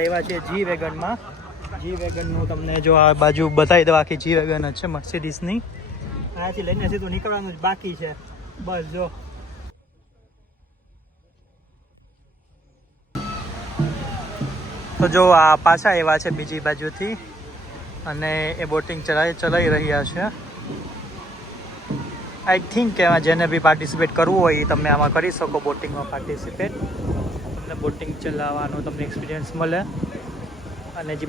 આવ્યા છે જી વેગનમાં જી વેગનનું તમને જો આ બાજુ બતાવી દઉં, આખી જી વેગન જ છે મર્સિડીઝની અહીંયાથી લઈને સીધું નીકળવાનું જ બાકી છે. બસ જો. તો જો આ પાછા આવ્યા છે બીજી બાજુથી અને એ બોટિંગ ચલાવી ચલાવી રહ્યા છે. આઈ થિંક એમાં જેને બી પાર્ટિસિપેટ કરવું હોય એ તમે આમાં કરી શકો બોટિંગમાં પાર્ટિસિપેટ તમને બોટિંગ ચલાવવાનો તમને એક્સપિરિયન્સ મળે. અને જે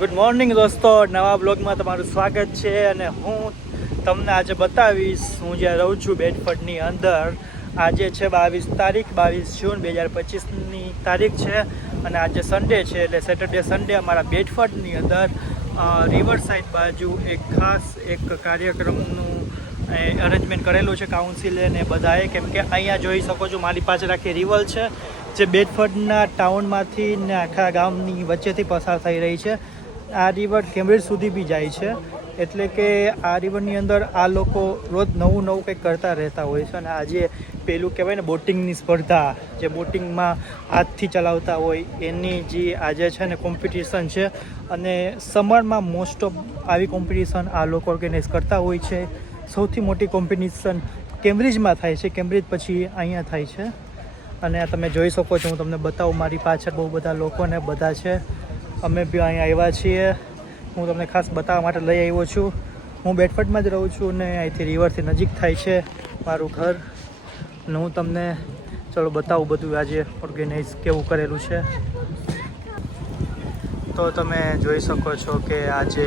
ગુડ મોર્નિંગ દોસ્તો, નવા બ્લોગમાં તમારું સ્વાગત છે અને હું તમને આજે બતાવીશ, હું જ્યાં રહું છું બેડફર્ડની અંદર, આજે છે બાવીસ તારીખ, બાવીસ જૂન બે હજાર પચીસની તારીખ છે અને આજે સન્ડે છે એટલે સેટરડે સન્ડે અમારા બેડફર્ડની અંદર રિવર સાઇડ બાજુ એક ખાસ એક કાર્યક્રમનું અરેન્જમેન્ટ કરેલું છે કાઉન્સિલે ને બધાએ. કેમ કે અહીંયા જોઈ શકો છો મારી પાસે આખી રિવર છે, જે બેડફર્ડના ટાઉનમાંથી ને આખા ગામની વચ્ચેથી પસાર થઈ રહી છે. આ રિવર કેમ્બ્રિજ સુધી બી જાય છે. એટલે કે આ રિવરની અંદર આ લોકો રોજ નવું નવું કંઈક કરતા રહેતા હોય છે અને આજે પેલું કહેવાય ને બોટિંગની સ્પર્ધા, જે બોટિંગમાં હાથથી ચલાવતા હોય, એની જે આજે છે ને કોમ્પિટિશન છે અને સમરમાં મોસ્ટ ઓફ આવી કોમ્પિટિશન આ લોકો ઓર્ગેનાઇઝ કરતા હોય છે. સૌથી મોટી કોમ્પિટિશન કેમ્બ્રિજમાં થાય છે, કેમ્બ્રિજ પછી અહીંયા થાય છે. અને આ તમે જોઈ શકો છો, હું તમને બતાવું, મારી પાછળ બહુ બધા લોકોને બધા છે. અમે બી અહીંયા આવ્યા છીએ. હું તમને ખાસ બતાવવા માટે લઈ આવ્યો છું. હું બેડફર્ડમાં જ રહું છું ને અહીંથી રિવરથી નજીક થાય છે મારું ઘર. અને હું તમને ચલો બતાવું બધું આજે ઓર્ગેનાઇઝ કેવું કરેલું છે. તો તમે જોઈ શકો છો કે આજે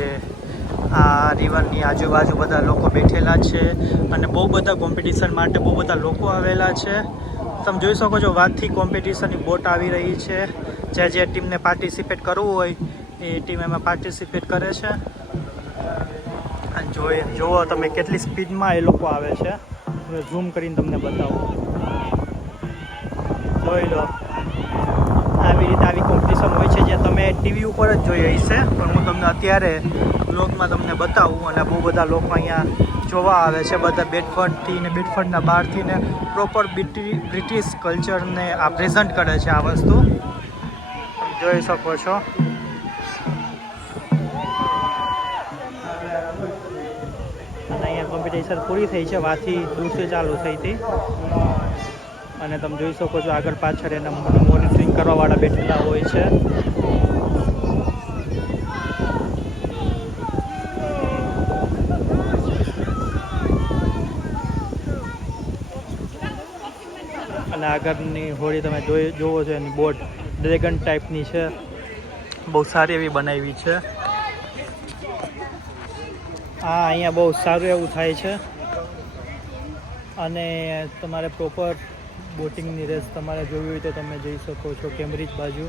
આ રિવરની આજુબાજુ બધા લોકો બેઠેલા છે અને બહુ બધા કોમ્પિટિશન માટે બહુ બધા લોકો આવેલા છે. તમે જોઈ શકો છો વાતથી કોમ્પિટિશનની બોટ આવી રહી છે. જે જે ટીમને પાર્ટિસિપેટ કરવું હોય એ ટીમ એમાં પાર્ટિસિપેટ કરે છે. જોઈએ જોઈ જુઓ તમે કેટલી સ્પીડમાં એ લોકો આવે છે. ઝૂમ કરીને તમને બતાવું. જોઈ લો. આવી રીતે આવી કોમ્પિટિશન હોય છે જે તમે ટીવી ઉપર જ જોઈ હશે. પણ હું તમને અત્યારે બ્લોગમાં તમને બતાવું અને બહુ બધા લોકો અહીંયા જોવા આવે છે. બધા બેટફર્ડથી ને બેટફર્ડના બહારથી ને પ્રોપર બ્રિટિશ કલ્ચરને આ પ્રેઝન્ટ કરે છે આ વસ્તુ. જોઈ શકો છો. કોમ્પિટિશન પૂરી થઈ છે, વાથી દૂરથી ચાલુ થઈ હતી. અને તમે જોઈ શકો છો, આગળ પાછળ એના મોનિટરિંગ કરવાવાળા બેઠેલા હોય છે. અને આગળની હોળી તમે જોઈ, જોવો છો, એની બોટ ડ્રેગન ટાઈપની છે. બહુ સારી એવી બનાવી છે. આ અહીંયા બહુ સારું એવું થાય છે. અને તમારે પ્રોપર બોટિંગની રેસ તમારે જોવી હોય તો તમે જઈ શકો છો કેમ્બ્રિજ બાજુ.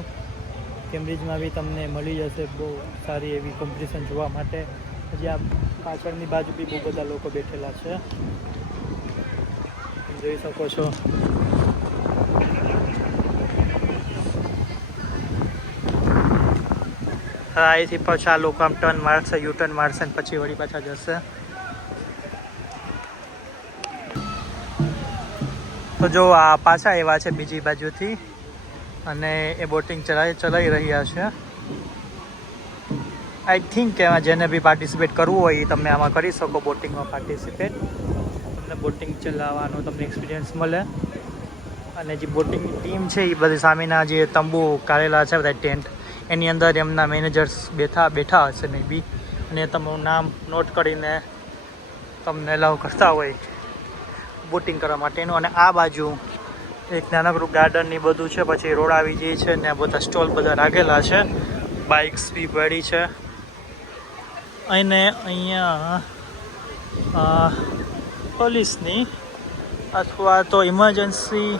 કેમ્બ્રિજમાં બી તમને મળી જશે બહુ સારી એવી કોમ્પિટિશન જોવા માટે. હજી આ પાછળની બાજુ બી બહુ બધા લોકો બેઠેલા છે. જોઈ શકો છો. અહીંથી પાછા આ લોકો આમ ટર્ન મારશે યુ ટર્ન મારશે ને પછી વળી પાછા જશે. તો જો આ પાછા એવા છે બીજી બાજુથી અને એ બોટિંગ ચલાવી ચલાવી રહ્યા છે. આઈ થિંક એમાં જેને બી પાર્ટિસિપેટ કરવું હોય એ તમે આમાં કરી શકો બોટિંગમાં પાર્ટિસિપેટ તમને બોટિંગ ચલાવવાનો તમને એક્સપિરિયન્સ મળે. અને જે બોટિંગની ટીમ છે એ બધી સામેના જે તંબુ કાઢેલા છે, બધા ટેન્ટ એની અંદર એમના મેનેજર્સ બેઠા બેઠા હશે મે બી અને તમારું નામ નોટ કરીને તમને એલાવ કરતા હોય બોટિંગ કરવા માટેનું. અને આ બાજુ એક નાનકડું ગાર્ડનની બધું છે. પછી રોડ આવી જાય છે ને બધા સ્ટોલ બધા રાખેલા છે. બાઇક્સ બી પડી છે. અને અહીંયા પોલીસની અથવા તો ઇમરજન્સી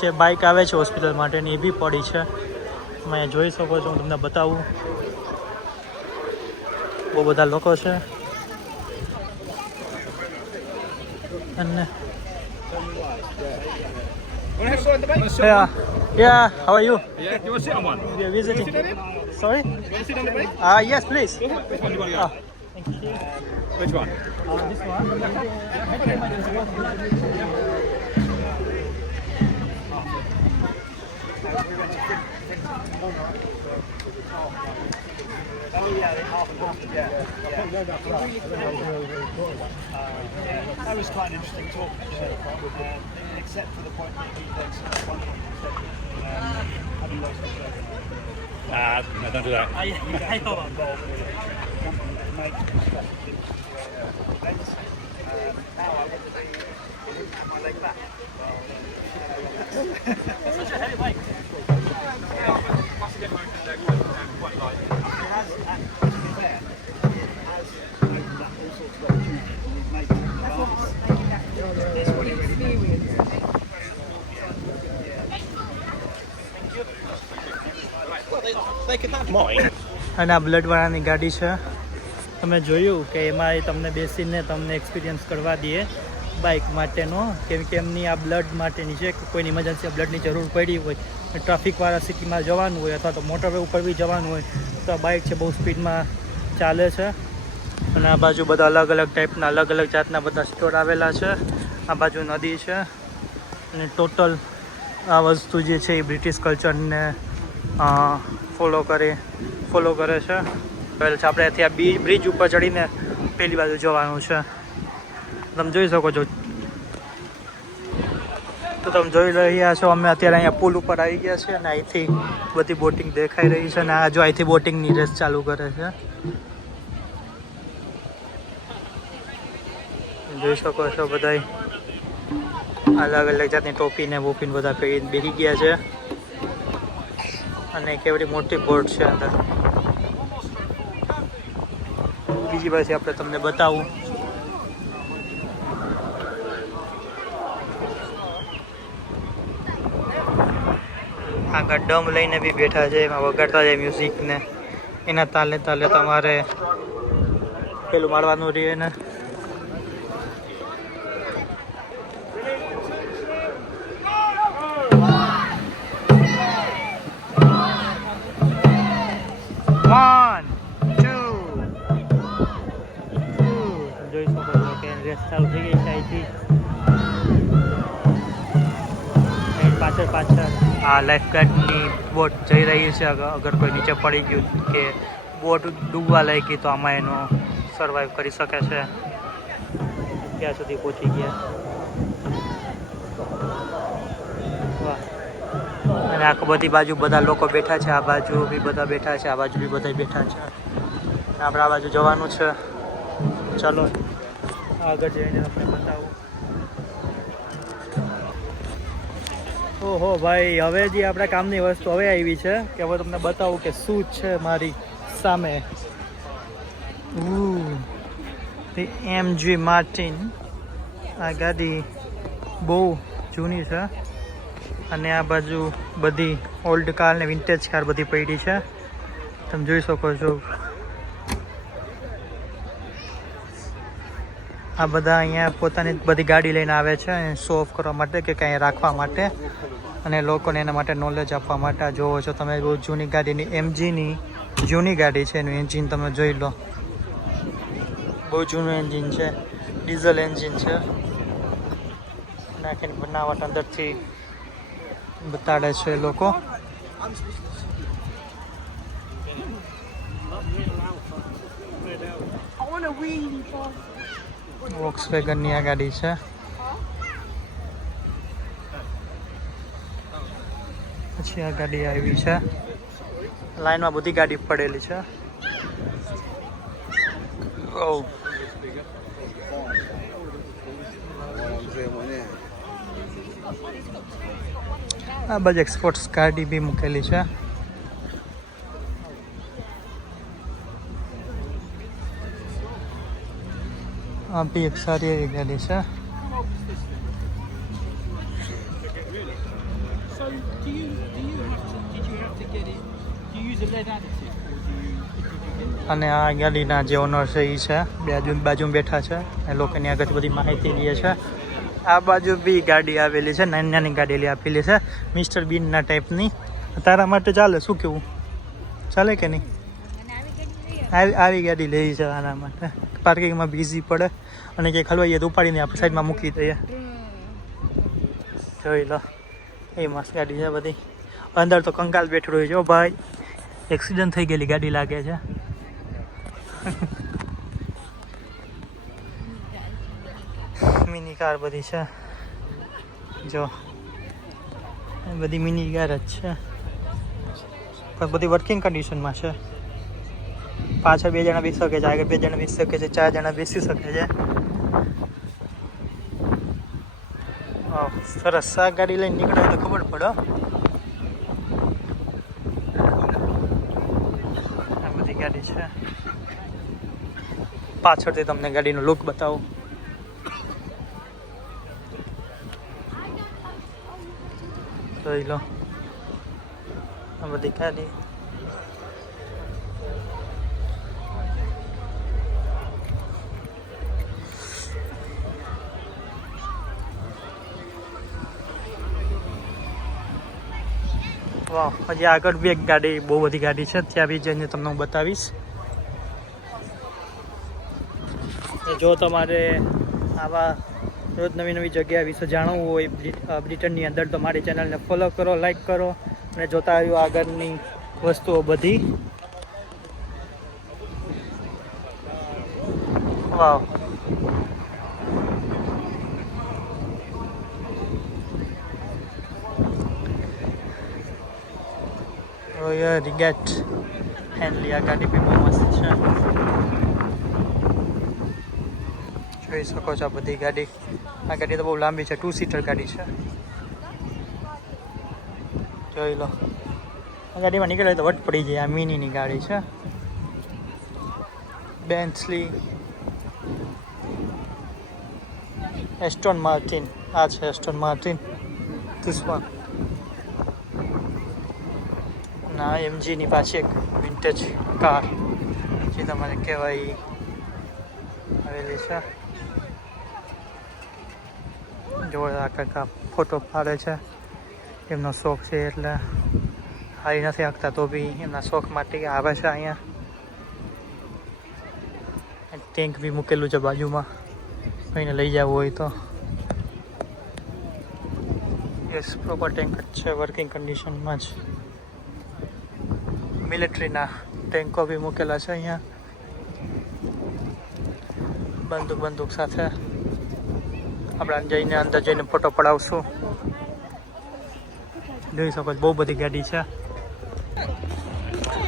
જે બાઇક આવે છે હોસ્પિટલ માટેની એ બી પડી છે. તમે જોઈ શકો છો હું તમને બતાવું બહુ બધા લોકો છે અને Yeah, yeah. How are you? Yeah, you want to sit on one? We are visiting. Sit in it? Sorry? You want to sit on the bike? Ah, yes, please. Which one do you want to Ah, go? Which one? Uh, this one. that was quite an interesting talk, um, except for the point that he makes at one point. Um, how don't do that. I, I know. Now um, I want to be my leg back. Um, અને આ બ્લડવાળાની ગાડી છે. તમે જોયું કે એમાં એ તમને બેસીને તમને એક્સપિરિયન્સ કરવા દઈએ બાઇક માટેનો. કેમ કે એમની આ બ્લડ માટેની છે કે કોઈની ઇમરજન્સી બ્લડની જરૂર પડી હોય ટ્રાફિકવાળા સિટીમાં જવાનું હોય અથવા તો મોટરવે ઉપર બી જવાનું હોય તો આ બાઇક છે બહુ સ્પીડમાં ચાલે છે. અને આ બાજુ બધા અલગ અલગ ટાઈપના અલગ અલગ જાતના બધા સ્ટોર આવેલા છે. આ બાજુ નદી છે. અને ટોટલ આ વસ્તુ જે છે એ બ્રિટિશ કલ્ચરને ફોલો કરી, ફોલો કરે છે. પહેલાં છે, આપણે ત્યાં બી, બ્રિજ ઉપર ચડીને પેલી બાજુ જવાનું છે. તમે જોઈ શકો છો. તો તમે જોઈ રહ્યા છો, અમે અત્યારે અહીંયા પુલ ઉપર આવી ગયા છીએ અને અહીંથી બધી બોટિંગ દેખાઈ રહી છે અને આ જો અહીંથી બોટિંગની રેસ ચાલુ કરે છે. જોઈ શકો છો બધાય. અલગ અલગ જાતની ટોપી ને બોપી ને બધા પહેરીને બેસી ગયા છે. અને કેવડી મોટી બોટ છે અંદર. બીજી પાસે આપણે તમને બતાવું. આગળ ડમ લઈને બી બેઠા છે, એમાં વગાડતા જાય મ્યુઝિકને. એના તાલે તાલે તમારે પેલું મારવાનું રહે ને. One two. જોઈ શકો છો કે રેસ ચાલુ થઈ ગઈ છે પાછળ પાછળ આ લાઈફ ગાર્ડની બોટ જઈ રહી છે અગર અગર કોઈ નીચે પડી ગયું કે બોટ ડૂબવા લાગી તો આમાં એનો સર્વાઈવ કરી શકે છે ત્યાં સુધી પહોંચી ગયા અને આખો બધી બાજુ બધા લોકો બેઠા છે, આ બાજુ બી બધા બેઠા છે, આ બાજુ બી બધા બેઠા છે. આપણે આ બાજુ જવાનું છે. ચાલો, આગળ જઈને આપણે બતાવું. ઓહો ભાઈ, હવે જે આપણા કામની વસ્તુ હવે આવી છે કે હવે તમને બતાવું કે શું છે મારી સામે. એમ જી માર્ટિન આ ગાડી બહુ જૂની છે. અને આ બાજુ બધી ઓલ્ડ કાર ને વિન્ટેજ કાર બધી પડી છે. તમે જોઈ શકો છો. આ બધા અહીંયા પોતાની બધી ગાડી લઈને આવે છે શો ઓફ કરવા માટે કે કંઈ રાખવા માટે અને લોકોને એના માટે નોલેજ આપવા માટે. આ જોવો છો તમે, બહુ જૂની ગાડીની, એમજીની જૂની ગાડી છે એનું એન્જિન તમે જોઈ લો. બહુ જૂનું એન્જિન છે ડીઝલ એન્જિન છે. નાખીને બનાવટ અંદરથી બતાડે છે એ લોકો. વોક્સ વેગનની આ ગાડી છે. પછી આ ગાડી આવી છે. લાઈનમાં બધી ગાડી પડેલી છે. ઓ આ બાજુ એક્સપોર્ટ્સ ગાડી બી મૂકેલી છે આ બી એક સારી એવી ગાડી છે અને આ ગાડીના જે ઓનર છે એ છે બાજુ બાજુ બેઠા છે એ લોકોની આગળ બધી માહિતી લે છે આ બાજુ બી ગાડી આવેલી છે નાની નાની ગાડી આપેલી છે, મિસ્ટર બીનના ટાઈપની તારા માટે ચાલે, શું કેવું? ચાલે કે નહીં? આવી ગાડી લઈ છે આના માટે. પાર્કિંગમાં બીઝી પડે, અને કંઈક હલવાઈએ તો ઉપાડીને આપણે સાઈડમાં મૂકી દઈએ. જોઈ લો, એ મસ્ત ગાડી છે બધી. અંદર તો કંકાલ બેઠું રહ્યું છે ભાઈ. એક્સિડન્ટ થઈ ગયેલી, ગાડી લાગે છે. મિની કાર બધી છે. જો બધી મિની કાર જ છે. પણ બધી વર્કિંગ કન્ડિશનમાં છે. પાછળ બે જણા બેસી શકે છે, આગળ બે જણા બેસી શકે છે, ચાર જણા બેસી શકે છે. સરસ. આ ગાડી લઈને નીકળે તો ખબર પડે. આ બધી ગાડી છે. પાછળથી તમને ગાડીનો લુક બતાવું. જોઈ લો. આ બધી ગાડી વાહ, હજી આગળ બી એક ગાડી, બહુ બધી ગાડી છે. ત્યાં બી જઈને તમને હું બતાવીશ. જો તમારે આવા રોજ નવી નવી જગ્યા વિશે જાણવું હોય બ્રિટ- બ્રિટનની અંદર, તો મારી ચેનલને ફોલો કરો લાઈક કરો, અને જોતા આવ્યું આગળની વસ્તુઓ બધી. વાવ આ ગાડી બી બહુ મસ્ત છે જોઈ શકો છો આ બધી ગાડી. આ ગાડી તો બહુ લાંબી છે ટુ સીટર ગાડી છે. જોઈ લો. આ ગાડીમાં નીકળે તો વટ પડી જાય, આ મિનીની ગાડી છે. બેન્સલી એસ્ટોન માર્ટિન આ છે એસ્ટોન માર્ટિન ધીસ ના એમજીની પાછી એક વિન્ટેજ કાર જે તમારે કહેવાય આવેલી છે. જો આ કંઈક ફોટો પાડે છે. એમનો શોખ છે એટલે હારી નથી શકતા તો બી એમના શોખ માટે આવે છે અહીંયા. ટેન્ક બી મૂકેલું છે બાજુમાં. કોઈને લઈ જવું હોય તો. યસ પ્રોપર ટેન્ક જ છે વર્કિંગ કન્ડિશનમાં જ. મિલિટરીના ટેન્કો બી મૂકેલા છે અહીંયા. બંદૂક બંદૂક સાથે. આપણે જઈને અંદર જઈને ફોટો પડાવશું. જોઈ શકો બહુ બધી ગાડી છે.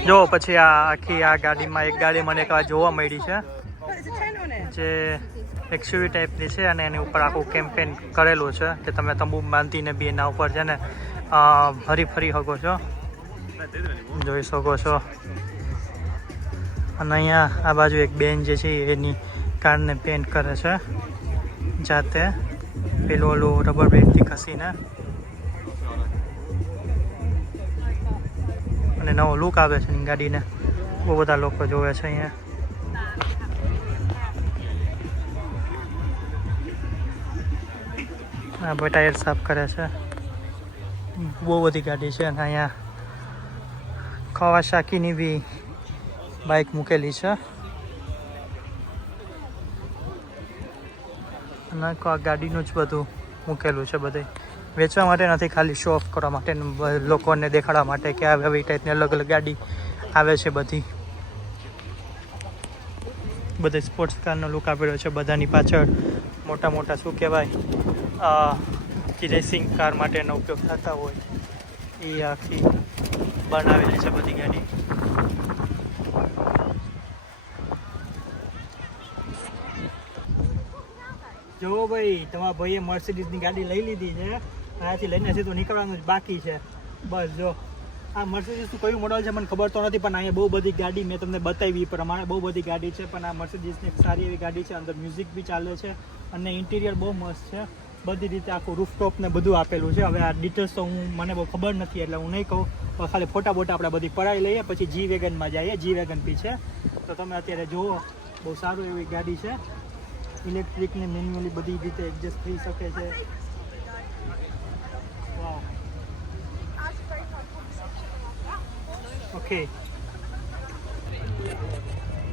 જો, પછી આ આખી આ ગાડીમાં એક ગાડી મને એક જોવા મળી છે, જે એક્સયુવી ટાઈપની છે અને એની ઉપર આખું કેમ્પેન કરેલું છે, કે તમે તંબુ બાંધીને બી એના ઉપર છે ને ફરી ફરી શકો છો. જોઈ શકો છો. અને અહીંયા આ બાજુ એક બેન જે છે એની કારને પેન્ટ કરે છે. જાતે પેલું ઓલું રબર બેન્ડથી ખસીને અને નવો લુક આવે છે ગાડીને. બહુ બધા લોકો જોવે છે અહીંયા. આ ભાઈ ટાયર સાફ કરે છે. બહુ બધી ગાડી છે અને અહીંયા કવાસાકીની બી બાઇક મૂકેલી છે. અને આ ગાડીનું જ બધું મૂકેલું છે બધે. વેચવા માટે નથી, ખાલી શો ઓફ કરવા માટે લોકોને દેખાડવા માટે કે આવી આવી ટાઈપની અલગ અલગ ગાડી આવે છે બધી. બધે સ્પોર્ટ્સ કારનો લુક આપેલો છે બધાની પાછળ. મોટા મોટા શું કહેવાય કે રેસિંગ કાર માટેનો ઉપયોગ થતા હોય. એ આખી બનાવેલી છે બધી ગાડી. જો ભાઈ, તમારા ભાઈએ મર્સિડીઝની ગાડી લઈ લીધી છે અહીંયાથી લઈને સીધું નીકળવાનું જ બાકી છે. બસ જો. આ મર્સિડીઝનું કયું મોડલ છે મને ખબર તો નથી, પણ અહીંયા બહુ બધી ગાડી મેં તમને બતાવી એ પ્રમાણે બહુ બધી ગાડી છે, પણ આ મર્સિડીઝની એક સારી એવી ગાડી છે, અંદર મ્યુઝિક બી ચાલે છે, અને ઇન્ટિરિયર બહુ મસ્ત છે. બધી રીતે આખું રૂફટોપ ને બધું આપેલું છે. હવે આ ડિટેલ્સ તો હું, મને બહુ ખબર નથી, એટલે હું નહીં કહું. ખાલી ફોટા બોટા આપણે બધી પડાવી લઈએ, પછી જી વેગનમાં જઈએ જી વેગન બી છે તો તમે અત્યારે જુઓ, બહુ સારું એવી ગાડી છે. ઇલેક્ટ્રિક ને મેન્યુઅલી બધી રીતે એડજસ્ટ થઈ શકે છે. ઓકે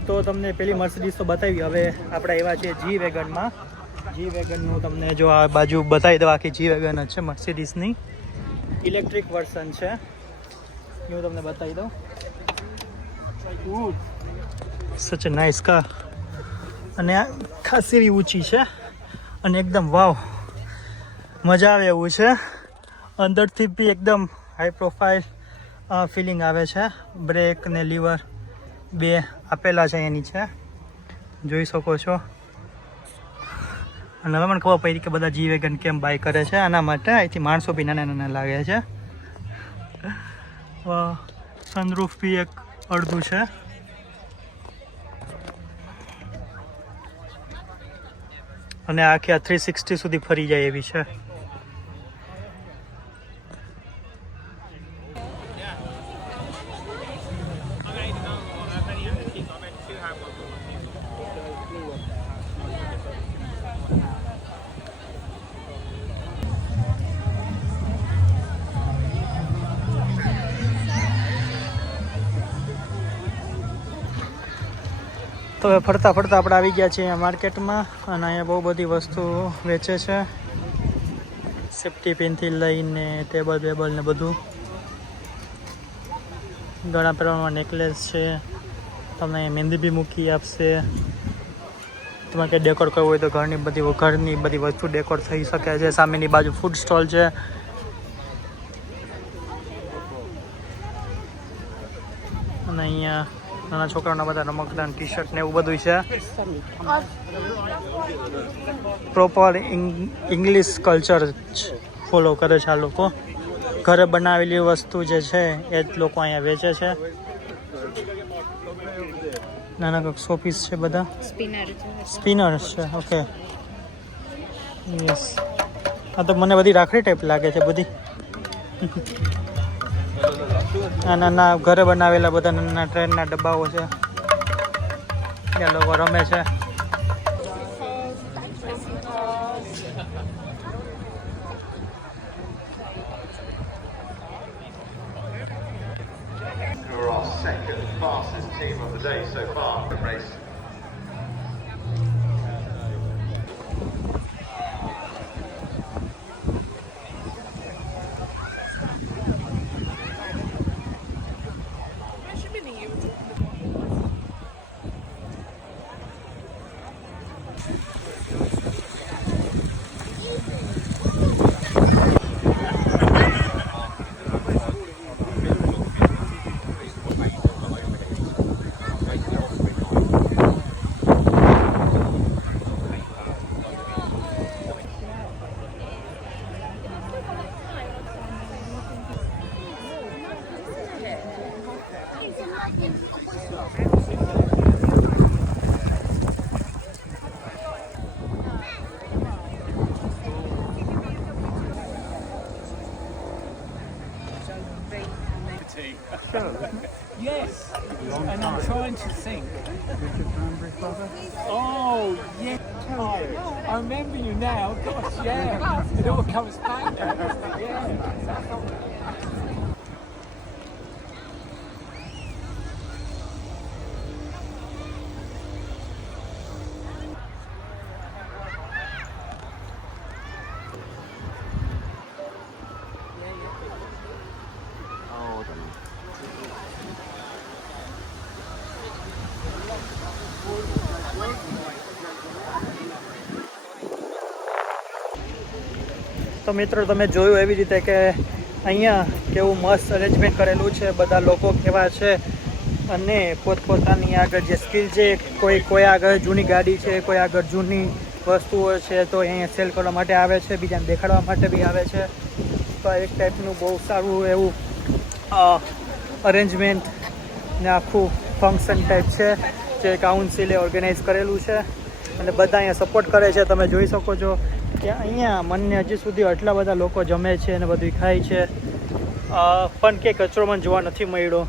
તો તમને પેલી મર્સિડીઝ તો બતાવી, હવે આપણે એવા છે જી વેગનમાં જી વેગનનું તમને જો આ બાજુ બતાવી દઉં, આખી જી વેગન જ છે મર્સિડીઝની ઇલેક્ટ્રિક વર્ઝન છે. હું તમને બતાવી દઉં. સચ નાઇસ કાર અને ખાસી એવી ઊંચી છે. અને એકદમ વાવ. મજા આવે એવું છે. અંદરથી બી એકદમ હાઈ પ્રોફાઇલ ફિલિંગ આવે છે. બ્રેક ને લીવર બે આપેલા છે એની છે. જોઈ શકો છો. અને હવે મને ખબર પડી કે બધા જી વેગન કેમ બાય કરે છે. આના માટે અહીંથી માણસો બી નાના નાના લાગે છે. સનરૂફ બી એક અડધું છે. અને આખી આ થ્રી સિક્સટી સુધી ફરી જાય એવી છે. તો હવે ફરતા ફરતા આપણે આવી ગયા છીએ માર્કેટમાં અને અહીંયા બહુ બધી વસ્તુ વેચે છે. સેફ્ટી પિનથી લઈને ટેબલ બેબલ ને બધું. ઘણા પ્રમાણમાં નેકલેસ છે. તમને મહેંદી બી મૂકી આપશે. તમારે કંઈ ડેકોર કરવું હોય તો ઘરની બધી ઘરની બધી વસ્તુ ડેકોર થઈ શકે છે. સામેની બાજુ ફૂડ સ્ટોલ છે. અને અહીંયા નાના છોકરાઓના બધા રમકડા ટી શર્ટ ને એવું બધું છે. પ્રોપર ઇંગ્લિશ કલ્ચર ફોલો કરે છે આ લોકો. ઘરે બનાવેલી વસ્તુ જે છે એ જ લોકો અહીંયા વેચે છે. નાના કંઈક શોપીસ છે બધા. સ્પિનર સ્પિનર્સ છે ઓકે યસ આ તો મને બધી રાખડી ટાઈપ લાગે છે બધી. આ નાના ઘરે બનાવેલા બધા નાના ટ્રેનના ડબ્બાઓ છે ત્યાં લોકો રમે છે second fastest team of the day so far. The race તો મિત્રો તમે જોયું એવી રીતે કે અહીંયા કેવું મસ્ત અરેન્જમેન્ટ કરેલું છે, બધા લોકો કેવા છે અને પોતપોતાની આગળ જે સ્કિલ છે, કોઈ કોઈ આગળ જૂની ગાડી છે, કોઈ આગળ જૂની વસ્તુઓ છે તો અહીંયા સેલ કરવા માટે આવે છે, બીજાને દેખાડવા માટે બી આવે છે. તો એક ટાઈપનું બહુ સારું એવું અરેન્જમેન્ટ ને આખું ફંક્શન ટાઈપ છે જે કાઉન્સિલે ઓર્ગેનાઇઝ કરેલું છે અને બધા અહીંયા સપોર્ટ કરે છે, તમે જોઈ શકો છો. કે અહીંયા મનને હજી સુધી આટલા બધા લોકો જમે છે અને બધું ખાય છે. પણ કે કચરો મને જોવા નથી મળ્યો.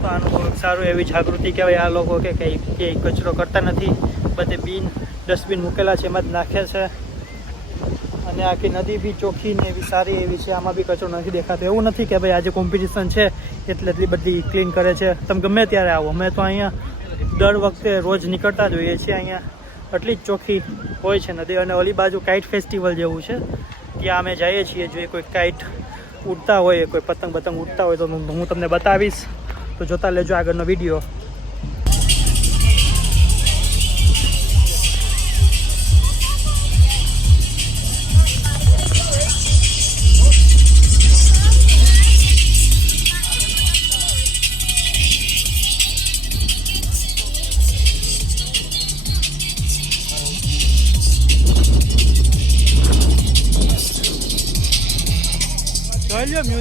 તો આનું સારું એવી જાગૃતિ કહેવાય આ લોકો કે કંઈ, કે કચરો કરતા નથી. બધે બિન, ડસ્ટબિન મૂકેલા છે, એમાં જ નાખે છે. અને આખી નદી બી ચોખ્ખી ને એવી સારી એવી છે, આમાં બી કચરો નથી દેખાતો. એવું નથી કે ભાઈ આજે કોમ્પિટિશન છે, એટલે એટલી બધી ક્લીન કરે છે. તમે ગમે ત્યારે આવો. અમે તો અહીંયા દર વખતે રોજ નીકળતા જ હોઈએ છીએ અહીંયા. એટલી જ ચોખ્ખી હોય છે નદી અને ઓલી બાજુ કાઇટ ફેસ્ટિવલ જેવું છે. ત્યાં અમે જઈએ છીએ, જો કોઈ કાઇટ ઉડતા હોય કોઈ પતંગ પતંગ ઉડતા હોય તો હું તમને બતાવીશ. તો જોતા લેજો આગળનો વીડિયો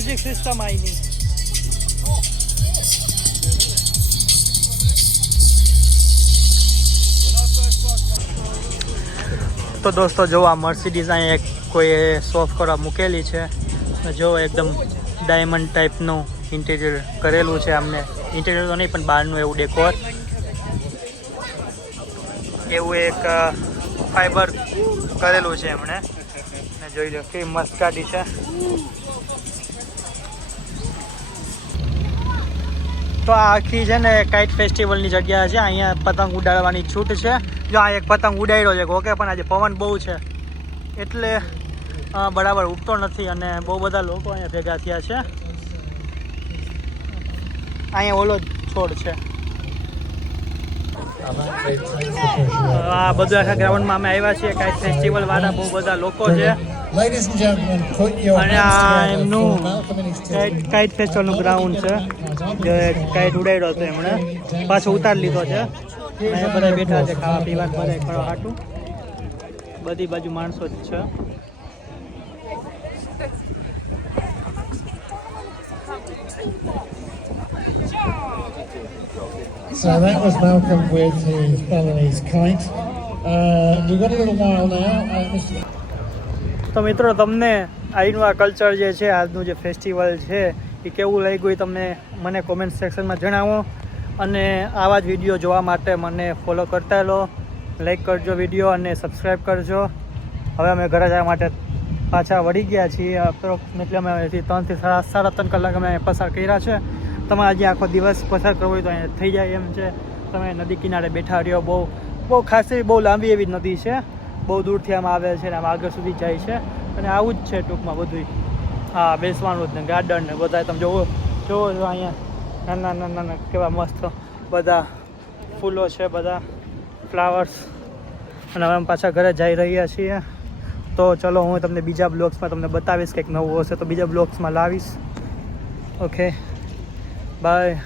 મ્યુઝિક સિસ્ટમ આવીની તો દોસ્તો, જો આ મર્સિડીઝ અહીંયા એક કોઈ સોફ કરવા મૂકેલી છે. જો એકદમ ડાયમંડ ટાઈપનું ઇન્ટિરિયર કરેલું છે અમને ઇન્ટિરિયર તો નહીં, પણ બહારનું એવું ડેકોર એવું એક ફાઈબર કરેલું છે એમણે. જોઈ લો, કેવી મસ્ત ગાડી છે. તો આ આખી છે ને કાઇટ ફેસ્ટિવલની જગ્યા છે. અહીંયા પતંગ ઉડાડવાની છૂટ છે. જો આ એક પતંગ ઉડાડ્યો છે ઓકે પણ આજે પવન બહુ છે. એટલે બરાબર ઉગતો નથી અને બહુ બધા લોકો અહીંયા ભેગા થયા છે. અહીંયા ઓલો છોડ છે. આ બધું આખા ગ્રાઉન્ડમાં અમે આવ્યા છીએ. કાઇટ ફેસ્ટિવલ વાળા બહુ બધા લોકો છે. Ladies and gentlemen, put your અને hands આ together એમનું કાઇટ ફેસ્ટિવલનું ગ્રાઉન્ડ છે જે કાઇટ ઉડાડ્યો હતો એમણે પાછો ઉતારી લીધો છે અને બધા બેઠા છે ખાવા પીવા બધા કરવા હાટું બધી બાજુ માણસો જ છે So that was Malcolm with his Balinese kite. Uh, we've got a little while now. Uh, Mr. તો મિત્રો, તમને અહીંનું આ કલ્ચર જે છે, આજનું જે ફેસ્ટિવલ છે, એ કેવું લાગ્યું એ તમને મને કોમેન્ટ સેક્શનમાં જણાવો. અને આવા જ વીડિયો જોવા માટે મને ફોલો કરતા લો લાઈક કરજો વીડિયો અને સબસ્ક્રાઈબ કરજો. હવે અમે ઘરે જવા માટે પાછા વળી ગયા છીએ. એટલે અમે અહીંથી ત્રણથી સાડા સાડા ત્રણ કલાક અમે પસાર કર્યા છે. તમે આજે આખો દિવસ પસાર કરવો હોય તો અહીંયા થઈ જાય એમ છે. તમે નદી કિનારે બેઠા રહ્યો. બહુ બહુ ખાસી, બહુ લાંબી એવી નદી છે. બહુ દૂરથી આમ આવે છે ને આમ આગળ સુધી જાય છે. અને આવું જ છે ટૂંકમાં બધું હા, બેસવાનું જ ને ગાર્ડન ને બધા તમે જોવો જોવો છો અહીંયા નાના નાના નાના કેવા મસ્ત બધા ફૂલો છે, બધા ફ્લાવર્સ અને હવે પાછા ઘરે જઈ રહ્યા છીએ. તો ચલો હું તમને બીજા બ્લોગ્સમાં તમને બતાવીશ કંઈક નવું હશે તો બીજા બ્લોગ્સમાં લાવીશ. Okay bye